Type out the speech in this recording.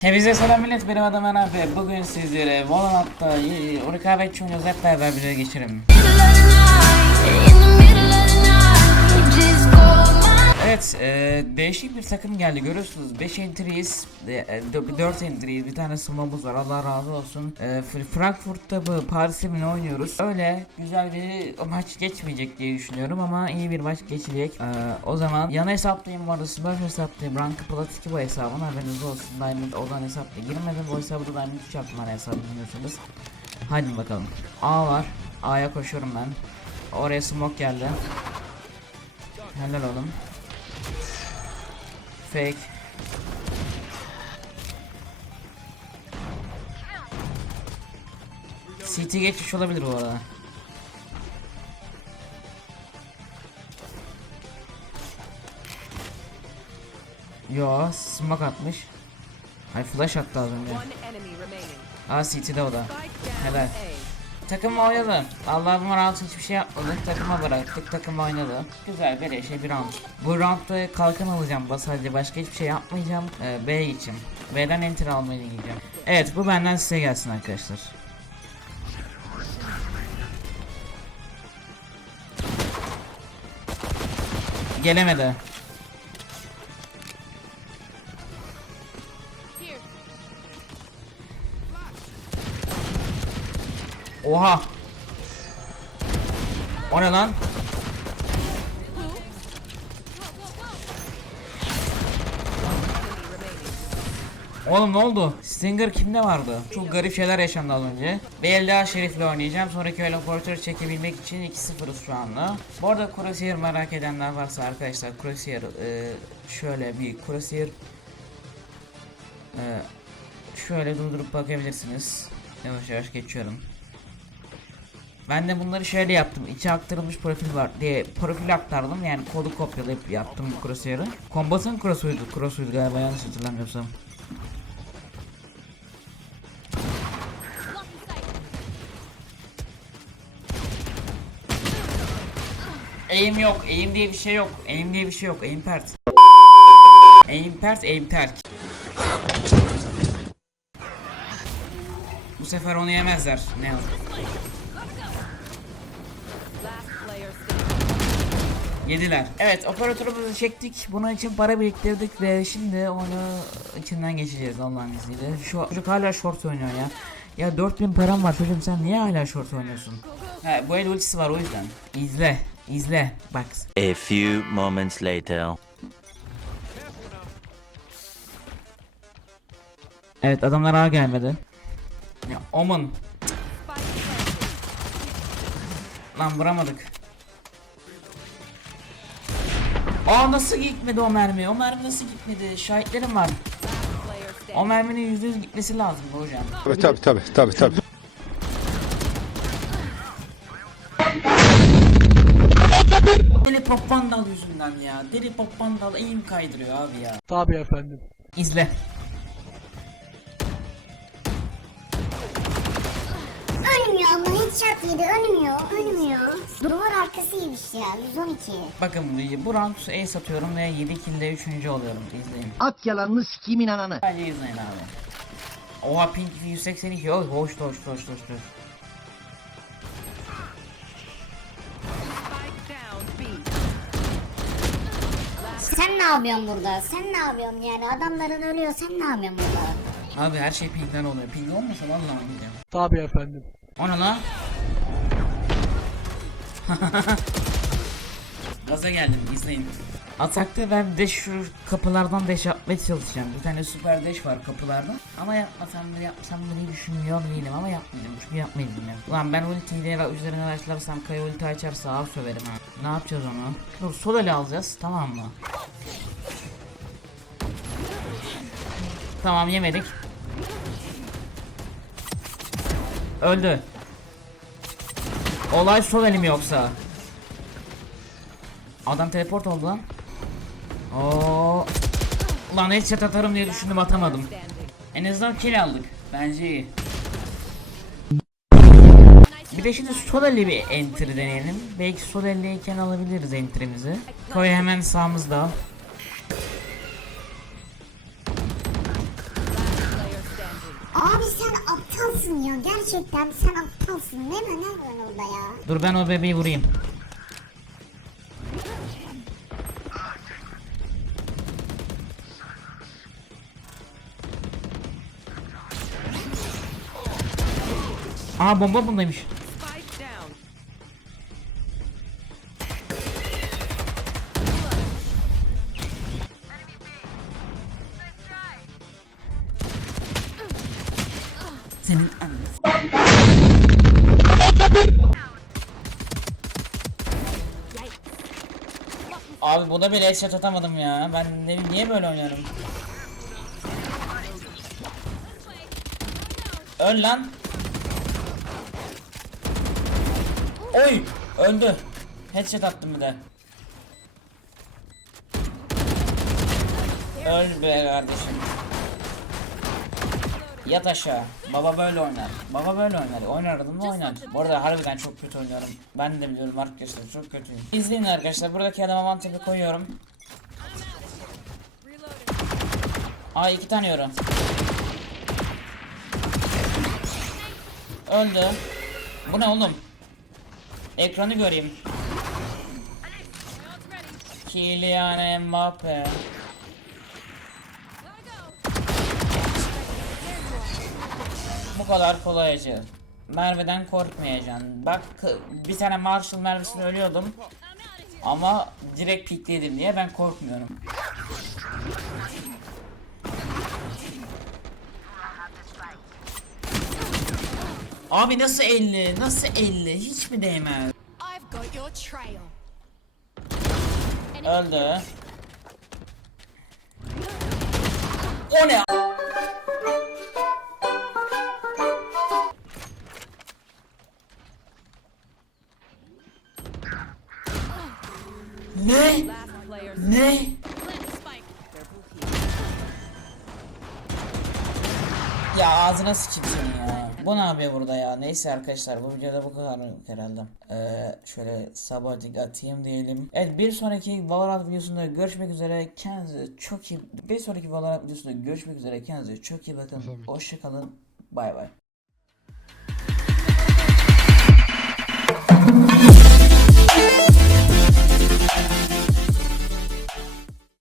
Hepinize selam millet benim adım Enafe Bugün sizlere Valorant'ta rekabetçi oynuyoruz hep beraber videoya geçelim Evet e, değişik bir takım geldi görüyorsunuz. 5 entries 4 entries bir tane smomuz var Allah razı olsun. E, Frankfurt'ta bu Paris'te mi oynuyoruz. Öyle güzel bir maç geçmeyecek diye düşünüyorum ama iyi bir maç geçecek. E, o zaman yan hesaptayım bu arada Smurf hesaptayım. Rankı Plat 2 bu hesabın haberiniz olsun. Diamond oradan hesapla girmedim. Bu hesabı da Diamond 3 yaptım hani hesabı bilmiyorsanız Hadi bakalım. A var. A'ya koşuyorum ben. Oraya smoke geldi. Helal oğlum Fake. CT geçmiş olabilir bu arada. Yo, smoke atmış. Ay flash attı az önce. Aa CT'de o da. Helal. A. Takım oynadı. Allah'ıma razı hiçbir şey yapmadık. Takıma bıraktık. Takım oynadı. Güzel bir şey bir round. Bu roundda kalkan alacağım bas hadi başka hiçbir şey yapmayacağım. Ee, B için. B'den enter almayı deneyeceğim. Evet bu benden size gelsin arkadaşlar. Gelemedi. Oha. O ne lan? Oğlum ne oldu? Stinger kimde vardı? Çok garip şeyler yaşandı az önce. Daha Şerif'le oynayacağım. Sonraki öyle operatör çekebilmek için 2-0'ız şu anda. Bu arada Crosshair merak edenler varsa arkadaşlar Crosshair e, şöyle bir Crosshair e, şöyle durdurup bakabilirsiniz. Yavaş yavaş geçiyorum. Ben de bunları şöyle yaptım. İçe aktarılmış profil var diye profil aktardım. Yani kodu kopyalayıp yaptım bu crosshair'ı. Combat'ın cross'uydu. Cross'uydu galiba yanlış hatırlamıyorsam. Aim yok. Aim diye bir şey yok. Aim diye bir şey yok. Aim pert. Aim pert, aim terk. Bu sefer onu yemezler. Ne yazık. Yediler. Evet operatörümüzü çektik. Bunun için para biriktirdik ve şimdi onu içinden geçeceğiz Allah'ın izniyle. Şu çocuk hala short oynuyor ya. Ya 4000 param var çocuğum sen niye hala short oynuyorsun? He bu el ultisi var o yüzden. İzle. izle. Bak. A few moments later. Evet adamlar A gelmedi. Ya Omen. Lan vuramadık. Aa nasıl gitmedi o mermi? O mermi nasıl gitmedi? Şahitlerim var. O merminin %100 gitmesi lazım hocam. Tabii tabii tabii tabii tabii. Deli pop vandal yüzünden ya. Deli pop vandal eğim kaydırıyor abi ya. Tabii efendim. İzle. Ölmüyor ama headshot yedi ölmüyor ölmüyor. Duvar arkası iyiymiş ya 112. Bakın bu- bu round ace satıyorum ve 7 kill'de 3. oluyorum. İzleyin. At yalanını sikimin ananı. Hadi izleyin abi. Oha pink 182. Oy hoş hoş hoş hoş hoş. Sen ne yapıyorsun burada? Sen ne yapıyorsun yani adamların ölüyor sen ne yapıyorsun burada? Abi her şey pinkten oluyor. Pink olmasa vallahi anlayacağım. Tabii efendim. O ne? Gaza geldim izleyin. Atakta ben de şu kapılardan deş yapmaya çalışacağım. Bir tane süper deş var kapılardan. Ama yapmasam da yapsam da diye düşünmüyor değilim ama yapmayacağım. Çünkü yapmayacağım ya. Ulan ben ultiyi de üzerine başlarsam Kaya ulti açarsa av söverim ha. Ne yapacağız onu? Dur sol ele alacağız tamam mı? Tamam yemedik. Öldü. Olay sol elim yoksa. Adam teleport oldu lan. Oo. Ulan headshot atarım diye düşündüm atamadım. En azından kill aldık. Bence iyi. Bir de şimdi sol elle bir enter deneyelim. Belki sol elleyken alabiliriz enterimizi. Koy hemen sağımızda. Gerçekten sen aptalsın. Ne ne ne orada ya? Dur ben o bebeği vurayım. Aa bomba bundaymış. Senin Abi buna bile headshot atamadım ya. Ben ne, niye böyle oynuyorum? Öl lan. Oy! Öldü. Headshot attım bir de. Öl be kardeşim. Yat aşağı. Baba böyle oynar. Baba böyle oynar. Oynardın mı oynar. Bu arada harbiden çok kötü oynuyorum. Ben de biliyorum arkadaşlar çok kötüyüm. İzleyin arkadaşlar. Buradaki adama mantıklı koyuyorum. Aa iki tane euro. Öldü. Bu ne oğlum? Ekranı göreyim. Kylian Mbappe. Kadar kolayca. Merve'den korkmayacaksın. Bak bir tane Marshall mermisini ölüyordum. Ama direkt pikledim diye ben korkmuyorum. Abi nasıl 50? Nasıl 50? Hiç mi değmez? Öldü. O? Ne? Ya ağzına sıçayım senin ya. Bu ne yapıyor burada ya? Neyse arkadaşlar bu videoda bu kadar herhalde. Ee, şöyle saboting atayım diyelim. Evet bir sonraki Valorant videosunda görüşmek üzere. Kendinize çok iyi... Bir sonraki Valorant videosunda görüşmek üzere. Kendinize çok iyi bakın. Hoşçakalın. Bay bay.